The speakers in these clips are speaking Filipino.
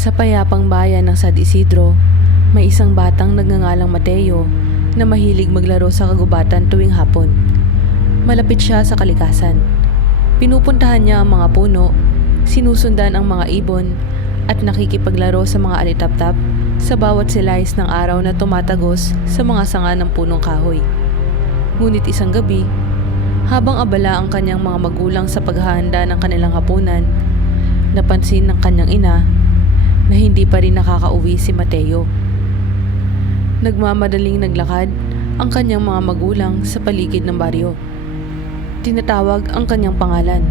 Sa payapang bayan ng San Isidro, may isang batang nagngangalang Mateo na mahilig maglaro sa kagubatan tuwing hapon. Malapit siya sa kalikasan. Pinupuntahan niya ang mga puno, sinusundan ang mga ibon, at nakikipaglaro sa mga alitaptap sa bawat silais ng araw na tumatagos sa mga sanga ng punong kahoy. Ngunit isang gabi, habang abala ang kanyang mga magulang sa paghahanda ng kanilang hapunan, napansin ng kanyang ina na hindi pa rin nakakauwi si Mateo. Nagmamadaling naglakad ang kanyang mga magulang sa paligid ng baryo. Tinatawag ang kanyang pangalan.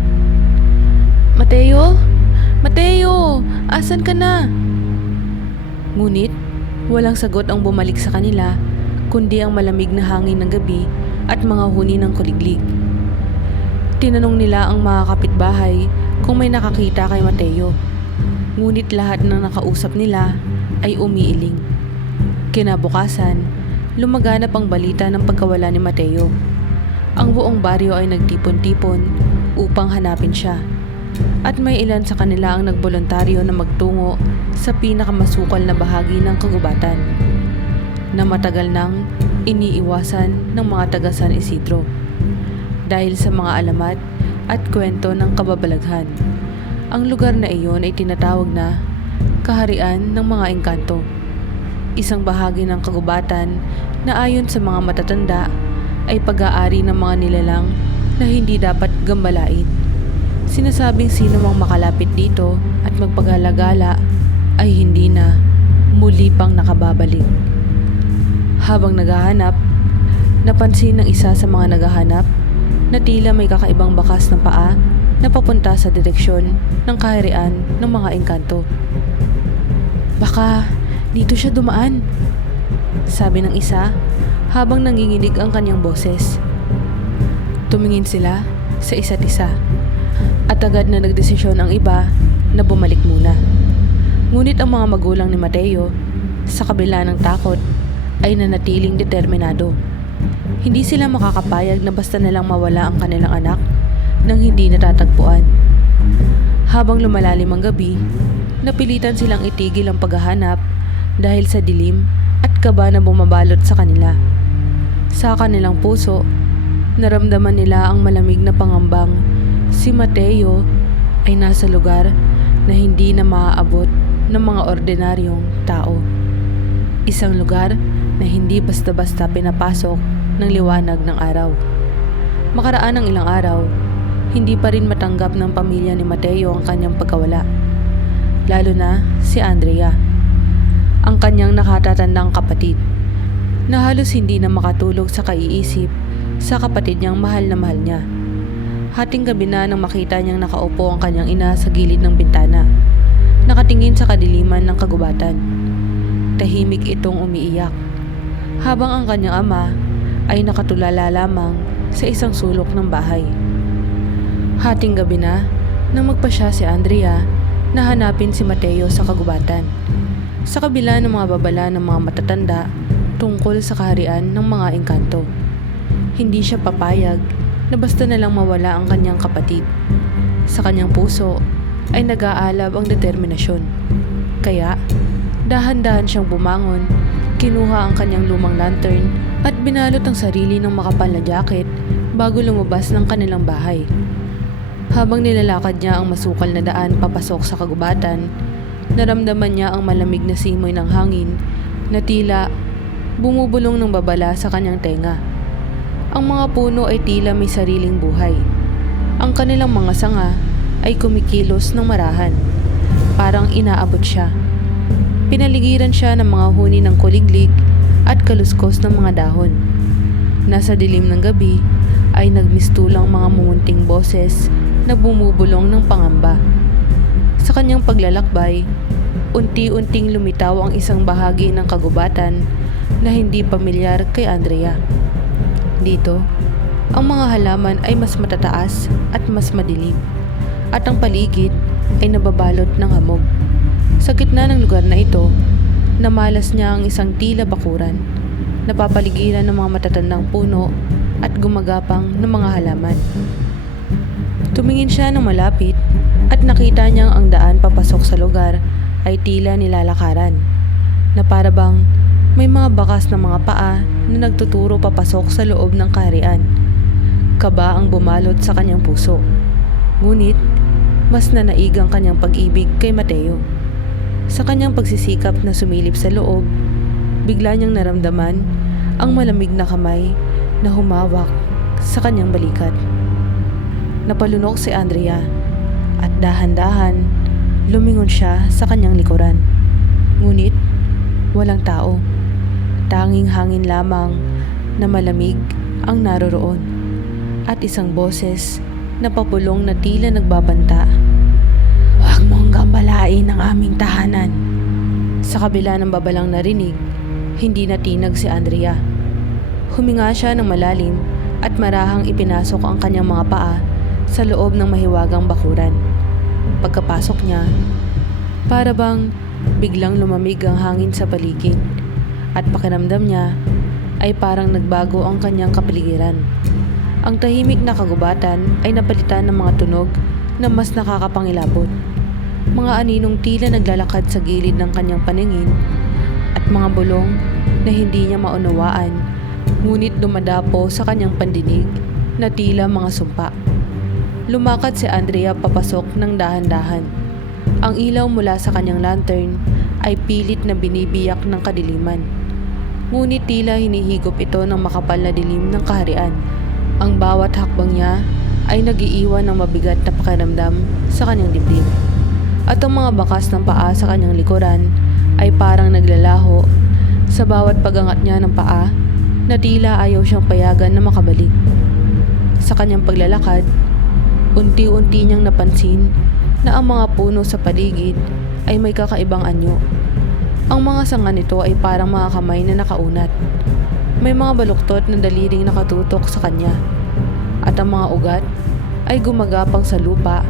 "Mateo? Mateo! Asan ka na?" Ngunit walang sagot ang bumalik sa kanila, kundi ang malamig na hangin ng gabi at mga huni ng kuliglig. Tinanong nila ang mga kapitbahay kung may nakakita kay Mateo. Ngunit lahat ng nakausap nila ay umiiling. Kinabukasan, lumaganap ang balita ng pagkawala ni Mateo. Ang buong baryo ay nagtipon-tipon upang hanapin siya. At may ilan sa kanila ang nagboluntaryo na magtungo sa pinakamasukal na bahagi ng kagubatan na matagal nang iniiwasan ng mga taga San Isidro dahil sa mga alamat at kwento ng kababalaghan. Ang lugar na iyon ay tinatawag na Kaharian ng mga Engkanto, isang bahagi ng kagubatan na ayon sa mga matatanda ay pag-aari ng mga nilalang na hindi dapat gambalain. Sinasabing sino mang makalapit dito at magpagala-gala ay hindi na muli pang nakababalik. Habang naghahanap, napansin ng isa sa mga naghahanap na tila may kakaibang bakas ng paa na papunta sa direksyon ng kaharian ng mga engkanto. "Baka dito siya dumaan," sabi ng isa habang nanginginig ang kanyang boses. Tumingin sila sa isa't isa at agad na nagdesisyon ang iba na bumalik muna. Ngunit ang mga magulang ni Mateo, sa kabila ng takot, ay nanatiling determinado. Hindi sila makakapayag na basta nalang mawala ang kanilang anak nang hindi natatagpuan. Habang lumalalim ang gabi, napilitan silang itigil ang paghahanap dahil sa dilim at kaba na bumabalot sa kanila. Sa kanilang puso, naramdaman nila ang malamig na pangambang si Mateo ay nasa lugar na hindi na maaabot ng mga ordinaryong tao. Isang lugar na hindi basta-basta pinapasok ng liwanag ng araw. Makaraan ng ilang araw, hindi pa rin matanggap ng pamilya ni Mateo ang kanyang pagkawala. Lalo na si Andrea, ang kanyang nakatatandang kapatid, na halos hindi na makatulog sa kaiisip sa kapatid niyang mahal na mahal niya. Hating gabi na nang makita niyang nakaupo ang kanyang ina sa gilid ng bintana, nakatingin sa kadiliman ng kagubatan. Tahimik itong umiiyak, habang ang kanyang ama ay nakatulala lamang sa isang sulok ng bahay. Hating gabi na nang magpasya si Andrea na hanapin si Mateo sa kagubatan. Sa kabila ng mga babala ng mga matatanda tungkol sa kaharian ng mga engkanto, hindi siya papayag na basta nalang mawala ang kanyang kapatid. Sa kanyang puso ay nag-aalab ang determinasyon. Kaya, dahan-dahan siyang bumangon, kinuha ang kanyang lumang lantern at binalot ang sarili ng makapal na jacket bago lumabas ng kanilang bahay. Habang nilalakad niya ang masukal na daan papasok sa kagubatan, naramdaman niya ang malamig na simoy ng hangin na tila bumubulong ng babala sa kanyang tenga. Ang mga puno ay tila may sariling buhay. Ang kanilang mga sanga ay kumikilos ng marahan, parang inaabot siya. Pinaligiran siya ng mga huni ng kuliglig at kaluskos ng mga dahon. Nasa dilim ng gabi ay nagmistulang mga mumunting boses na bumubulong ng pangamba. Sa kanyang paglalakbay, unti-unting lumitaw ang isang bahagi ng kagubatan na hindi pamilyar kay Andrea. Dito, ang mga halaman ay mas matataas at mas madilim, at ang paligid ay nababalot ng hamog. Sa gitna ng lugar na ito, namalas niya ang isang tila bakuran, napapaligiran ng mga matatandang puno at gumagapang ng mga halaman. Tumingin siya ng malapit at nakita niyang ang daan papasok sa lugar ay tila nilalakaran, na para bang may mga bakas ng mga paa na nagtuturo papasok sa loob ng kaharian. Kaba ang bumalot sa kanyang puso. Ngunit, mas nanaig ang kanyang pag-ibig kay Mateo. Sa kanyang pagsisikap na sumilip sa loob, bigla niyang naramdaman ang malamig na kamay na humawak sa kanyang balikat. Napalunok si Andrea at dahan-dahan lumingon siya sa kanyang likuran. Ngunit walang tao. Tanging hangin lamang na malamig ang naroroon at isang boses na papulong na tila nagbabanta. "Huwag mong gambalain ang aming tahanan." Sa kabila ng babalang narinig, hindi natinag si Andrea. Huminga siya ng malalim at marahang ipinasok ang kanyang mga paa sa loob ng mahiwagang bakuran. Pagkapasok niya, para bang biglang lumamig ang hangin sa paligid at pakiramdam niya ay parang nagbago ang kanyang kapaligiran. Ang tahimik na kagubatan ay napalitan ng mga tunog na mas nakakapangilabot. Mga aninong tila naglalakad sa gilid ng kanyang paningin at mga bulong na hindi niya maunawaan, ngunit dumadapo sa kanyang pandinig na tila mga sumpa. Lumakad si Andrea papasok ng dahan-dahan. Ang ilaw mula sa kanyang lantern ay pilit na binibiyak ng kadiliman. Ngunit tila hinihigop ito ng makapal na dilim ng kaharian. Ang bawat hakbang niya ay nag-iiwan ng mabigat na pakiramdam sa kanyang dibdib. At ang mga bakas ng paa sa kanyang likuran ay parang naglalaho sa bawat pagangat niya ng paa na tila ayaw siyang payagan na makabalik. Sa kanyang paglalakad, unti-unti niyang napansin na ang mga puno sa paligid ay may kakaibang anyo. Ang mga sanga nito ay parang mga kamay na nakaunat. May mga baluktot na daliring nakatutok sa kanya. At ang mga ugat ay gumagapang sa lupa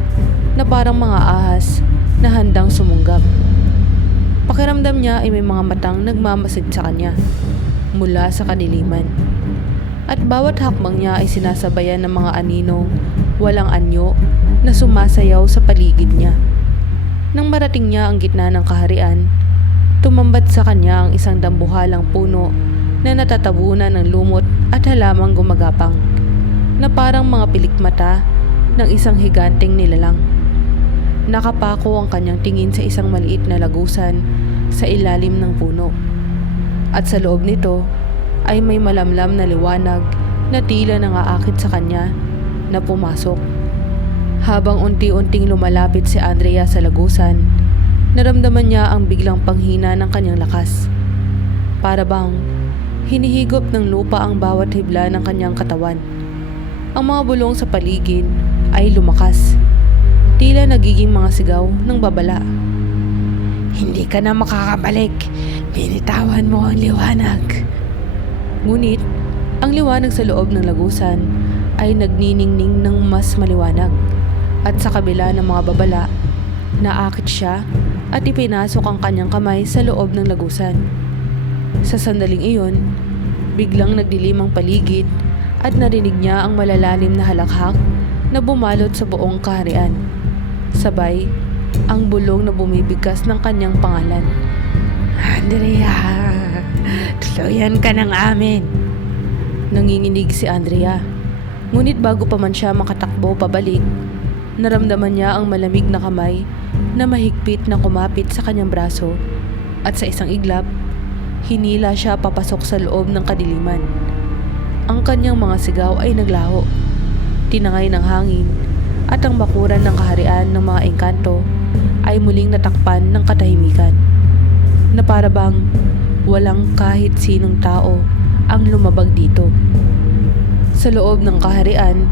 na parang mga ahas na handang sumunggab. Pakiramdam niya ay may mga matang nagmamasid sa kanya mula sa kadiliman. At bawat hakbang niya ay sinasabayan ng mga aninong walang anyo na sumasayaw sa paligid niya. Nang marating niya ang gitna ng kaharian, tumambad sa kanya ang isang dambuhalang puno na natatabunan ng lumot at halamang gumagapang, na parang mga pilikmata ng isang higanteng nilalang. Nakapako ang kanyang tingin sa isang maliit na lagusan sa ilalim ng puno. At sa loob nito ay may malamlam na liwanag na tila nangaakit sa kanya na pumasok. Habang unti-unting lumalapit si Andrea sa lagusan, naramdaman niya ang biglang panghina ng kanyang lakas. Para bang hinihigop ng lupa ang bawat hibla ng kanyang katawan. Ang mga bulong sa paligid ay lumakas, tila nagiging mga sigaw ng babala. "Hindi ka na makakabalik, binitawan mo ang liwanag." Ngunit ang liwanag sa loob ng lagusan ay nagniningning ng mas maliwanag, at sa kabila ng mga babala, naakit siya at ipinasok ang kanyang kamay sa loob ng lagusan. Sa sandaling iyon, biglang nagdilim ang paligid at narinig niya ang malalalim na halakhak na bumalot sa buong kaharian. Sabay, ang bulong na bumibigkas ng kanyang pangalan. "Andrea, tuluyan ka ng amin." Nanginginig si Andrea. Ngunit bago pa man siya makatakbo pabalik, naramdaman niya ang malamig na kamay na mahigpit na kumapit sa kanyang braso, at sa isang iglap, hinila siya papasok sa loob ng kadiliman. Ang kanyang mga sigaw ay naglaho, tinangay ng hangin, at ang bakuran ng kaharian ng mga engkanto ay muling natakpan ng katahimikan, na para bang walang kahit sinong tao ang lumabag dito. Sa loob ng kaharian,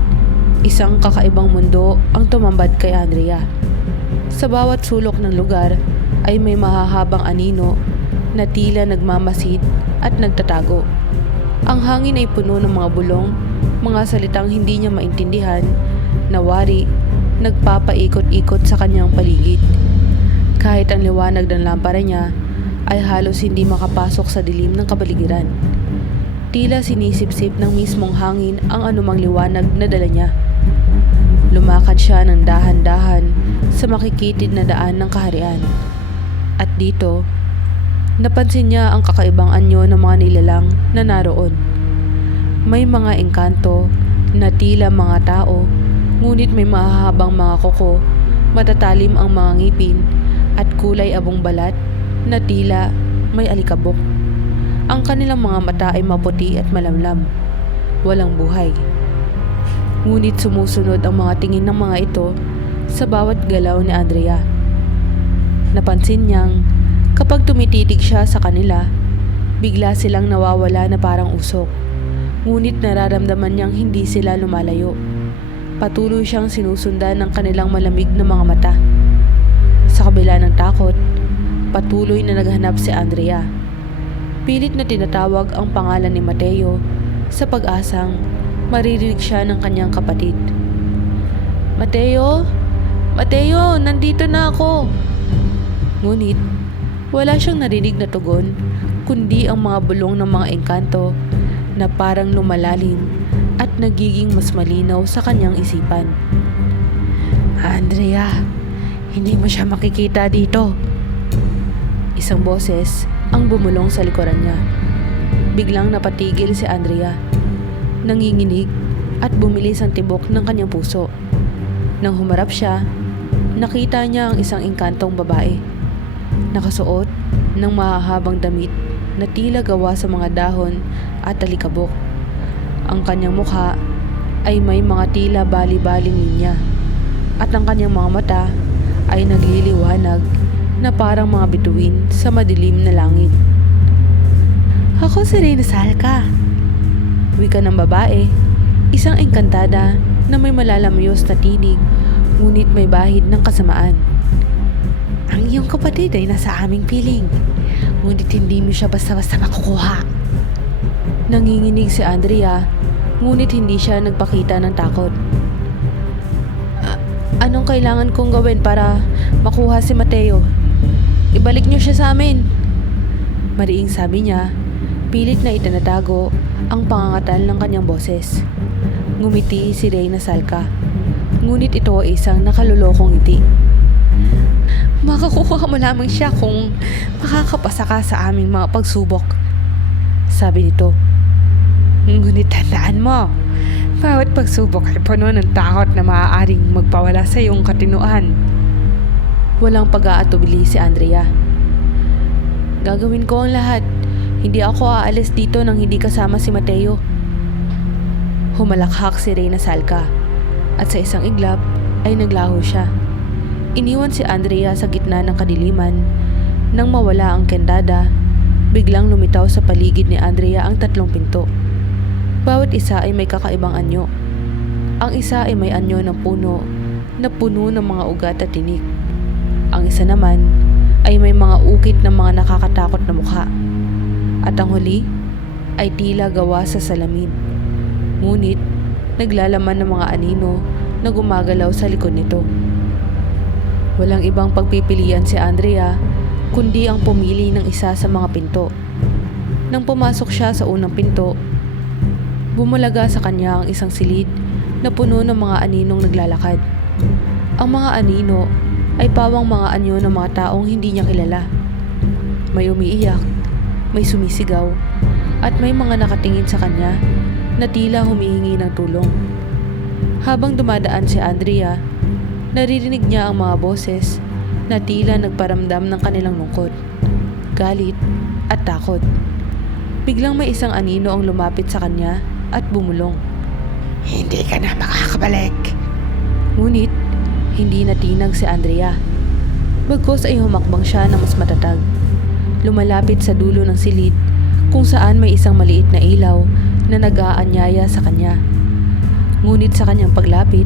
isang kakaibang mundo ang tumambad kay Andrea. Sa bawat sulok ng lugar ay may mahahabang anino na tila nagmamasid at nagtatago. Ang hangin ay puno ng mga bulong, mga salitang hindi niya maintindihan, na wari, nagpapaikot-ikot sa kanyang paligid. Kahit ang liwanag ng lampara niya ay halos hindi makapasok sa dilim ng kapaligiran. Tila sinisipsip ng mismong hangin ang anumang liwanag na dala niya. Lumakad siya ng dahan-dahan sa makikitid na daan ng kaharian. At dito, napansin niya ang kakaibang anyo ng mga nilalang na naroon. May mga engkanto na tila mga tao, ngunit may mahahabang mga kuko, matatalim ang mga ngipin, at kulay abong balat na tila may alikabok. Ang kanilang mga mata ay maputi at malamlam, walang buhay. Ngunit sumusunod ang mga tingin ng mga ito sa bawat galaw ni Andrea. Napansin niyang kapag tumititig siya sa kanila, bigla silang nawawala na parang usok. Ngunit nararamdaman niyang hindi sila lumalayo. Patuloy siyang sinusundan ng kanilang malamig na mga mata. Sa kabila ng takot, patuloy na naghanap si Andrea. Pilit na tinatawag ang pangalan ni Mateo sa pag-asang maririnig siya ng kanyang kapatid. Mateo! Mateo! Nandito na ako! Ngunit, wala siyang narinig na tugon, kundi ang mga bulong ng mga engkanto na parang lumalalim at nagiging mas malinaw sa kanyang isipan. Andrea, hindi mo siya makikita dito. Isang boses ang bumulong sa likuran niya. Biglang napatigil si Andrea. Nanginginig at bumilis ang tibok ng kanyang puso. Nang humarap siya, nakita niya ang isang engkantong babae. Nakasuot ng mahahabang damit na tila gawa sa mga dahon at alikabok. Ang kanyang mukha ay may mga tila bali-baling linya, at ang kanyang mga mata ay nagliliwanag na parang mga bituin sa madilim na langit. Ako si Reyna Salka, wika ng babae, isang engkantada na may malalamyos na tinig, ngunit may bahid ng kasamaan. Ang iyong kapatid ay nasa aming piling, ngunit hindi mo siya basta-basta makukuha. Nanginginig si Andrea, ngunit hindi siya nagpakita ng takot. Anong kailangan kong gawin para makuha si Mateo? Ibalik niyo siya sa amin. Mariing sabi niya, pilit na itinatago ang pangangatal ng kanyang boses. Ngumiti si Reyna Salka, ngunit ito ay isang nakalulokong ngiti. Makakuha mo lamang siya kung makakapasa ka sa aming mga pagsubok, sabi nito. Ngunit tandaan mo, bawat pagsubok ay puno ng takot na maaaring magpawala sa iyong katinuan. Walang pag-aatubili si Andrea. Gagawin ko ang lahat. Hindi ako aalis dito nang hindi kasama si Mateo. Humalakhak si Reyna Salka, at sa isang iglap ay naglaho siya. Iniwan si Andrea sa gitna ng kadiliman. Nang mawala ang kendada, biglang lumitaw sa paligid ni Andrea ang 3 pinto. Bawat isa ay may kakaibang anyo. Ang isa ay may anyo ng puno na puno ng mga ugat at tinik. Ang isa naman ay may mga ukit ng mga nakakatakot na mukha. At ang huli ay tila gawa sa salamin. Ngunit naglalaman ng mga anino na gumagalaw sa likod nito. Walang ibang pagpipilian si Andrea kundi ang pumili ng isa sa mga pinto. Nang pumasok siya sa unang pinto, bumulaga sa kanya ang isang silid na puno ng mga aninong naglalakad. Ang mga anino ay pawang mga anyo ng mga taong hindi niya kilala. May umiiyak, may sumisigaw, at may mga nakatingin sa kanya na tila humihingi ng tulong. Habang dumadaan si Andrea, naririnig niya ang mga boses na tila nagparamdam ng kanilang lungkot, galit at takot. Biglang may isang anino ang lumapit sa kanya at bumulong. Hindi ka na makakabalik. Ngunit hindi natinag si Andrea. Bagkus ay humakbang siya na mas matatag. Lumalapit sa dulo ng silid kung saan may isang maliit na ilaw na nag-aanyaya sa kanya. Ngunit sa kanyang paglapit,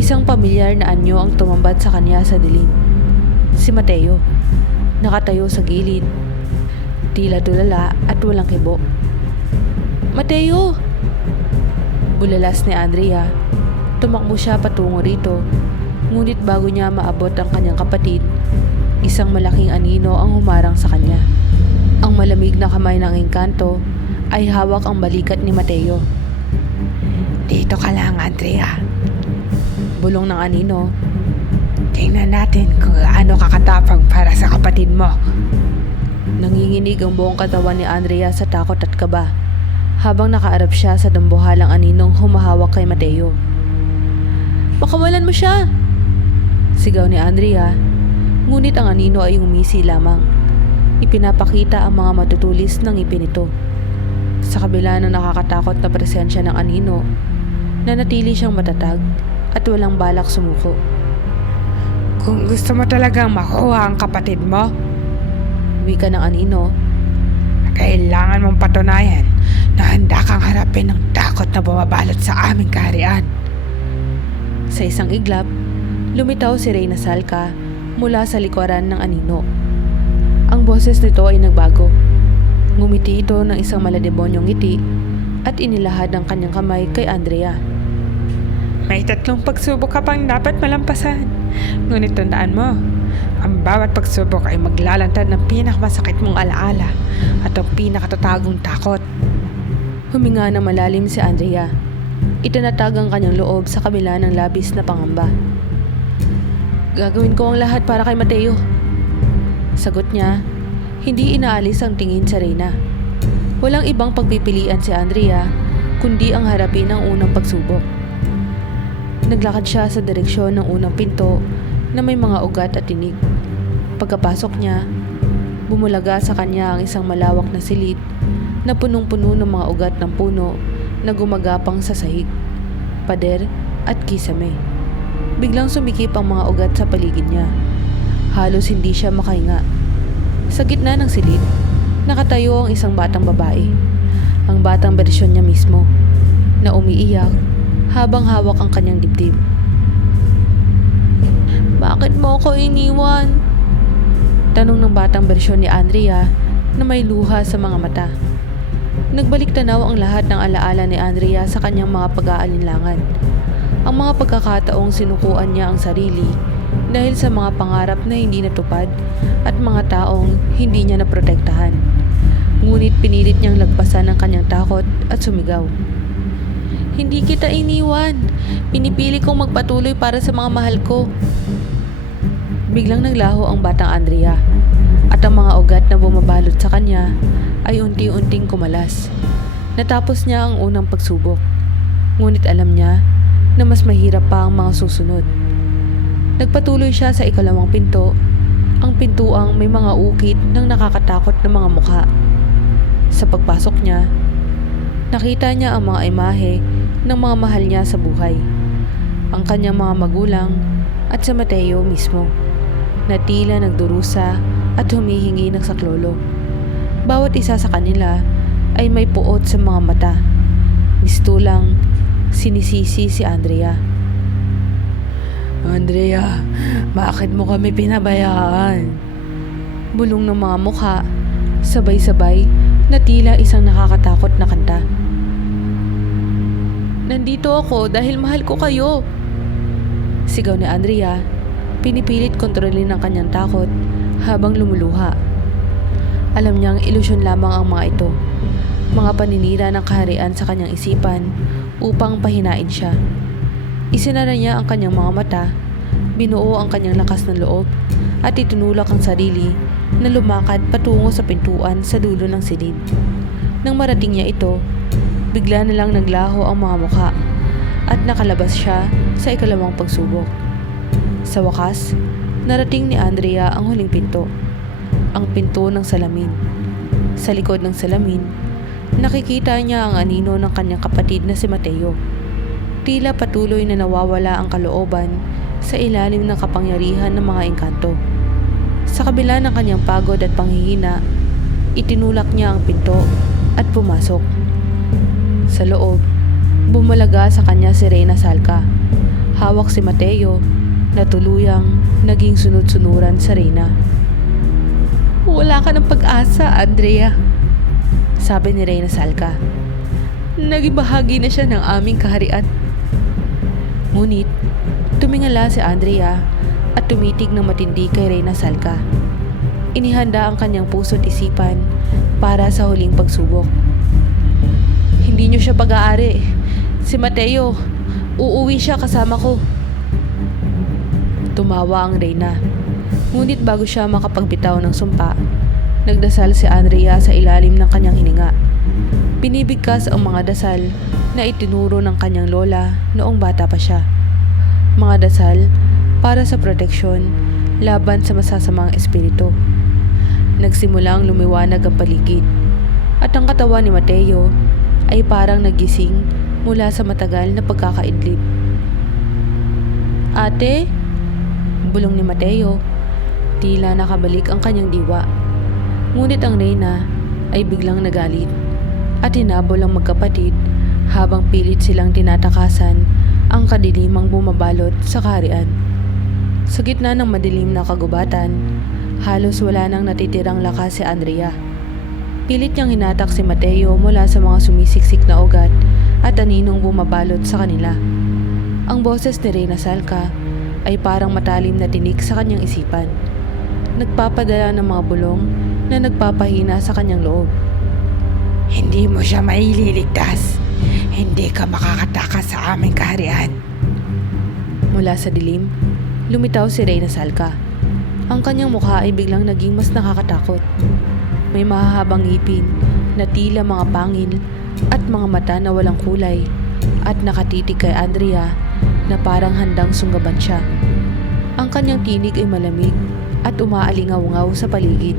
isang pamilyar na anyo ang tumambad sa kanya sa dilim. Si Mateo, nakatayo sa gilid, tila tulala at walang kibo. Mateo! Bulalas ni Andrea. Tumakbo siya patungo rito, ngunit bago niya maabot ang kanyang kapatid, isang malaking anino ang humarang sa kanya. Ang malamig na kamay ng engkanto ay hawak ang balikat ni Mateo. Dito ka lang, Andrea. Bulong ng anino. Tingnan natin kung gaano kakatapang para sa kapatid mo. Nanginginig ang buong katawan ni Andrea sa takot at kaba habang nakaarap siya sa dambuhalang aninong humahawak kay Mateo. "Pakawalan mo siya!" sigaw ni Andrea, ngunit ang anino ay umisi lamang. Ipinapakita ang mga matutulis ng ngipin nito. Sa kabila ng nakakatakot na presensya ng anino, nanatili siyang matatag at walang balak sumuko. Kung gusto mo talagang makuha ang kapatid mo, Wika ng anino, kailangan mong patunayan na handa kang harapin ng takot na bumabalot sa aming kaharian. sa isang iglap, lumitaw si Reyna Salka mula sa likuran ng anino. Ang boses nito ay nagbago. Ngumiti ito ng isang malademonyong ngiti at inilahad ang kanyang kamay kay Andrea. May 3 pagsubok ka pang dapat malampasan. Ngunit tandaan mo, ang bawat pagsubok ay maglalantad ng pinakamasakit mong alaala at ang pinakatatagong takot. Huminga ng malalim si Andrea. Itinatag ang kanyang loob sa kabila ng labis na pangamba. "Gagawin ko ang lahat para kay Mateo." Sagot niya, hindi inaalis ang tingin sa Reyna. Walang ibang pagpipilian si Andrea, kundi ang harapin ang unang pagsubok. Naglakad siya sa direksyon ng unang pinto na may mga ugat at tinig. Pagkapasok niya, bumulaga sa kanya ang isang malawak na silid na punong-puno ng mga ugat ng puno na gumagapang sa sahig, pader at kisame. Biglang sumikip ang mga ugat sa paligid niya. Halos hindi siya makahinga. Sa gitna ng silid, nakatayo ang isang batang babae. Ang batang bersyon niya mismo, na umiiyak habang hawak ang kanyang dibdib. "Bakit mo ako iniwan?" Tanong ng batang bersyon ni Andrea na may luha sa mga mata. Nagbalik tanaw ang lahat ng alaala ni Andrea sa kanyang mga pag-aalinlangan. Ang mga pagkakataong sinukuan niya ang sarili dahil sa mga pangarap na hindi natupad at mga taong hindi niya naprotektahan. Ngunit pinilit niyang lagpasan ang kanyang takot at sumigaw. "Hindi kita iniwan. Pinipili kong magpatuloy para sa mga mahal ko." Biglang naglaho ang batang Andrea at ang mga ugat na bumabalot sa kanya ay unti-unting kumalas. Natapos niya ang unang pagsubok, ngunit alam niya na mas mahirap pa ang mga susunod. Nagpatuloy siya sa ikalawang pinto, ang pintuang may mga ukit ng nakakatakot na mga mukha. Sa pagpasok niya, nakita niya ang mga imahe ng mga mahal niya sa buhay, ang kanyang mga magulang at si Mateo mismo, na tila nagdurusa at humihingi ng saklolo. Bawat isa sa kanila ay may puot sa mga mata. Mistulang sinisisi si Andrea. Andrea, bakit mo kami pinabayaan? Bulong ng mga mukha, sabay-sabay na tila isang nakakatakot na kanta. "Nandito ako dahil mahal ko kayo." Sigaw ni Andrea, pinipilit kontrolin ang kanyang takot habang lumuluha. Alam niyang ilusyon lamang ang mga ito, mga paninira ng kaharian sa kanyang isipan upang pahinain siya. Isinara niya ang kanyang mga mata, binuo ang kanyang lakas ng loob at itinulak ang sarili na lumakad patungo sa pintuan sa dulo ng silid. Nang marating niya ito, bigla na lang naglaho ang mga mukha at nakalabas siya sa ikalawang pagsubok. Sa wakas, narating ni Andrea ang huling pinto, ang pinto ng salamin. Sa likod ng salamin, nakikita niya ang anino ng kanyang kapatid na si Mateo. Tila patuloy na nawawala ang kalooban sa ilalim ng kapangyarihan ng mga engkanto. Sa kabila ng kanyang pagod at panghihina, itinulak niya ang pinto at pumasok. Sa loob, bumalaga sa kanya si Reyna Salka. Hawak si Mateo na tuluyang naging sunod-sunuran sa Reyna. "Wala ka ng pag-asa, Andrea," sabi ni Reyna Salka. "Naging bahagi na siya ng aming kaharian." Ngunit, tumingala si Andrea at tumitig ng matindi kay Reyna Salka. Inihanda ang kanyang puso't isipan para sa huling pagsubok. "Hindi niyo siya pag-aari. Si Mateo, uuwi siya kasama ko." Tumawa ang Reyna. Ngunit bago siya makapagbitaw ng sumpa, nagdasal si Andrea sa ilalim ng kanyang hininga. Binibigkas ang mga dasal na itinuro ng kanyang lola noong bata pa siya. Mga dasal para sa proteksyon laban sa masasamang espiritu. Nagsimulang lumiwanag ang paligid at ang katawan ni Mateo ay parang nagising mula sa matagal na pagkakaidlip. "Ate?" Bulong ni Mateo. Tila nakabalik ang kanyang diwa. Ngunit ang Reyna ay biglang nagalit at hinabol ang magkapatid habang pilit silang tinatakasan ang kadilimang bumabalot sa kaharian. Sa gitna ng madilim na kagubatan, halos wala nang natitirang lakas si Andrea. Pilit niyang hinatak si Mateo mula sa mga sumisiksik na ugat at aninong bumabalot sa kanila. Ang boses ni Reyna Salka ay parang matalim na tinik sa kanyang isipan. Nagpapadala ng mga bulong na nagpapahina sa kanyang loob. Hindi mo siya maililigtas. Hindi ka makakatakas sa aming kaharian. Mula sa dilim, lumitaw si Reyna Salka. Ang kanyang mukha ay biglang naging mas nakakatakot. May mahahabang ngipin na tila mga pangil at mga mata na walang kulay at nakatitig kay Andrea na parang handang sunggaban siya. Ang kanyang tinig ay malamig at umaalingaw-ngaw sa paligid.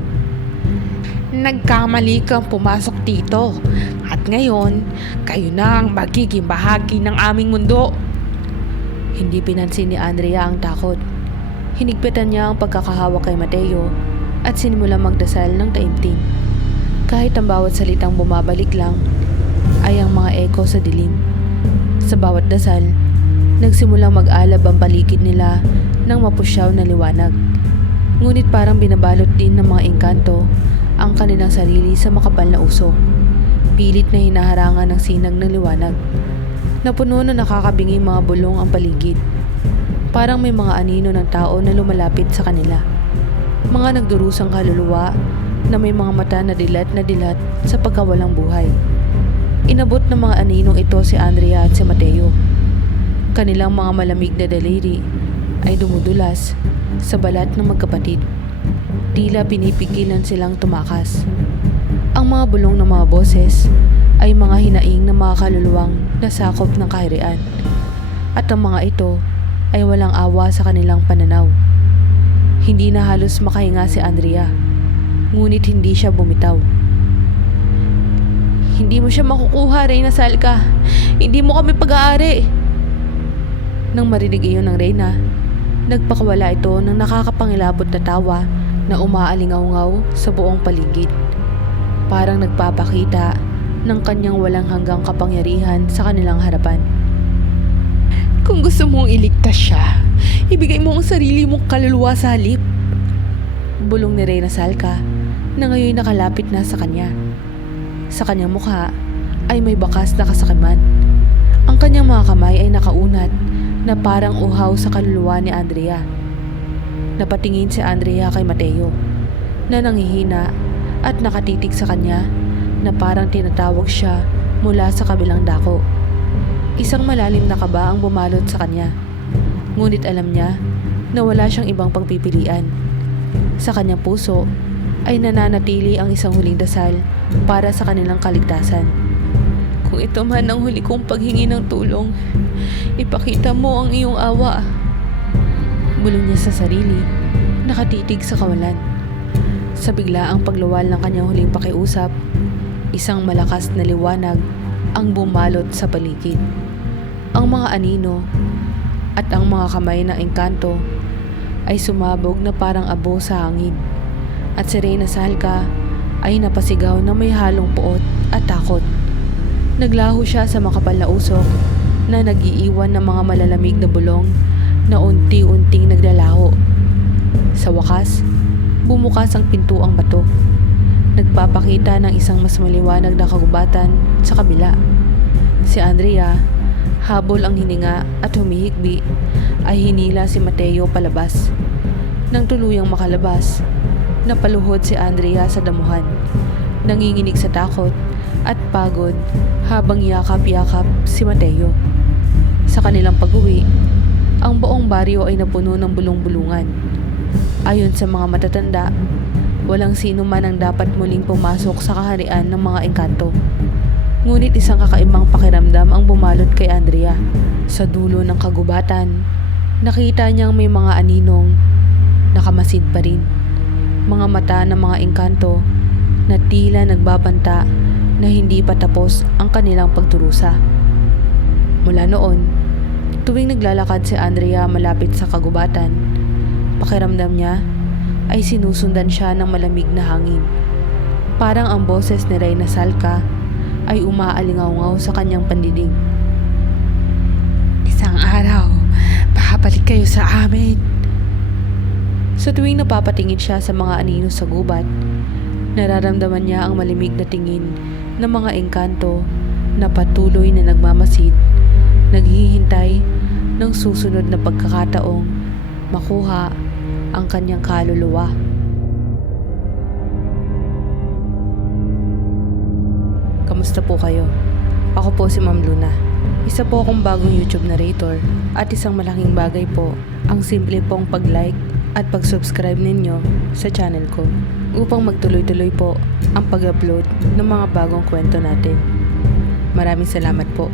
Nagkamali kang pumasok dito at ngayon kayo na ang magiging bahagi ng aming mundo. Hindi pinansin ni Andrea ang takot. Hinigpitan niya ang pagkakahawak kay Mateo at sinimulang magdasal ng taimtim. Kahit ang bawat salitang bumabalik lang ay ang mga echo sa dilim. Sa bawat dasal, nagsimulang mag-alab ang paligid nila ng mapusyaw na liwanag. Ngunit parang binabalot din ng mga engkanto ang kanilang sarili sa makapal na usok. Pilit na hinaharangan ng sinag ng liwanag. Napuno na nakakabinging mga bulong ang paligid. Parang may mga anino ng tao na lumalapit sa kanila. Mga nagdurusang kaluluwa na may mga mata na dilat sa pagkawalang buhay. Inabot ng mga aninong ito si Andrea at si Mateo. Kanilang mga malamig na daliri ay dumudulas sa balat ng magkapatid. Tila pinipigilan silang tumakas. Ang mga bulong ng mga boses ay mga hinaing ng mga kaluluwang nasakop ng kaharian. At ang mga ito ay walang awa sa kanilang pananaw. Hindi na halos makahinga si Andrea, ngunit hindi siya bumitaw. "Hindi mo siya makukuha, Reyna Salka. Hindi mo kami pag-aari." Nang marinig iyon ng Reyna, nagpakawala ito ng nakakapangilabot na tawa na umaalingaw-ngaw sa buong paligid. Parang nagpapakita ng kanyang walang hanggang kapangyarihan sa kanilang harapan. Kung gusto mong iligtas siya, ibigay mo ang sarili mong kaluluwa sa halip. Bulong ni Reyna Salka na ngayon nakalapit na sa kanya. Sa kanyang mukha ay may bakas na kasakiman. Ang kanyang mga kamay ay nakaunat na parang uhaw sa kaluluwa ni Andrea. Napatingin si Andrea kay Mateo na nanghihina at nakatitig sa kanya na parang tinatawag siya mula sa kabilang dako. Isang malalim na kaba ang bumalot sa kanya. Ngunit alam niya na wala siyang ibang pagpipilian. Sa kanyang puso ay nananatili ang isang huling dasal para sa kanilang kaligtasan. "Kung ito man ang huli kong paghingi ng tulong, ipakita mo ang iyong awa." Bulong niya sa sarili, nakatitig sa kawalan. Sa biglaang pagluwal ng kanyang huling pakiusap, isang malakas na liwanag ang bumalot sa paligid. Ang mga anino at ang mga kamay ng engkanto ay sumabog na parang abo sa hangin. At si Reyna Salka ay napasigaw na may halong puot at takot. Naglaho siya sa makapal na usok na nag-iiwan ng mga malalamig na bulong na unti-unting naglalaho. Sa wakas, bumukas ang pintuang bato. Nagpapakita ng isang mas maliwanag na kagubatan sa kabila. Si Andrea, habol ang hininga at humihikbi, ay hinila si Mateo palabas. Nang tuluyang makalabas, napaluhod si Andrea sa damuhan, nanginginig sa takot at pagod habang yakap-yakap si Mateo. Sa kanilang pag-uwi, ang buong baryo ay napuno ng bulong-bulungan. Ayon sa mga matatanda, walang sino man ang dapat muling pumasok sa kaharian ng mga engkanto. Ngunit isang kakaibang pakiramdam ang bumalot kay Andrea. Sa dulo ng kagubatan, nakita niyang may mga aninong nakamasid pa rin. Mga mata ng mga engkanto na tila nagbabanta na hindi pa tapos ang kanilang pagturusa. Mula noon, tuwing naglalakad si Andrea malapit sa kagubatan, pakiramdam niya ay sinusundan siya ng malamig na hangin. Parang ang boses ni Reyna Salka ay umaalingaw sa kanyang pandinig. Isang araw, makabalik kayo sa amin. Sa tuwing napapatingin siya sa mga anino sa gubat, nararamdaman niya ang malimig na tingin ng mga engkanto na patuloy na nagmamasid, naghihintay ng susunod na pagkakataong makuha ang kanyang kaluluwa. Kamusta po kayo? Ako po si Ma'am Luna. Isa po akong bagong YouTube narrator at isang malaking bagay po ang simple pong pag-like at pag-subscribe ninyo sa channel ko upang magtuloy-tuloy po ang pag-upload ng mga bagong kwento natin. Maraming salamat po.